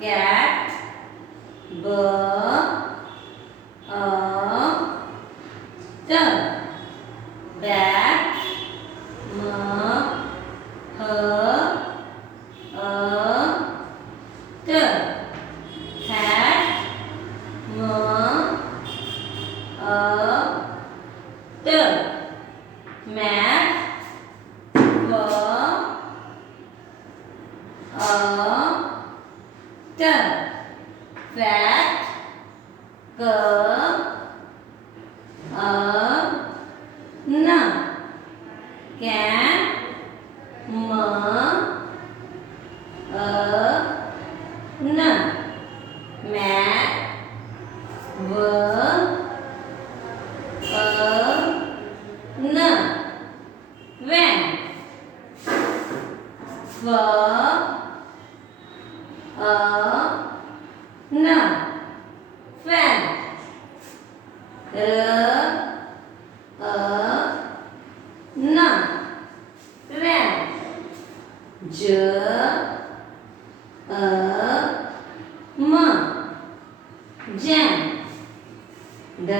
cat. B a t, bat. M h a t, hat. M a t, mat. V a t, fat. K a n, cat. M a n, mat. V a n, van. F a n, fan. R a n, ran. J a m, jam. D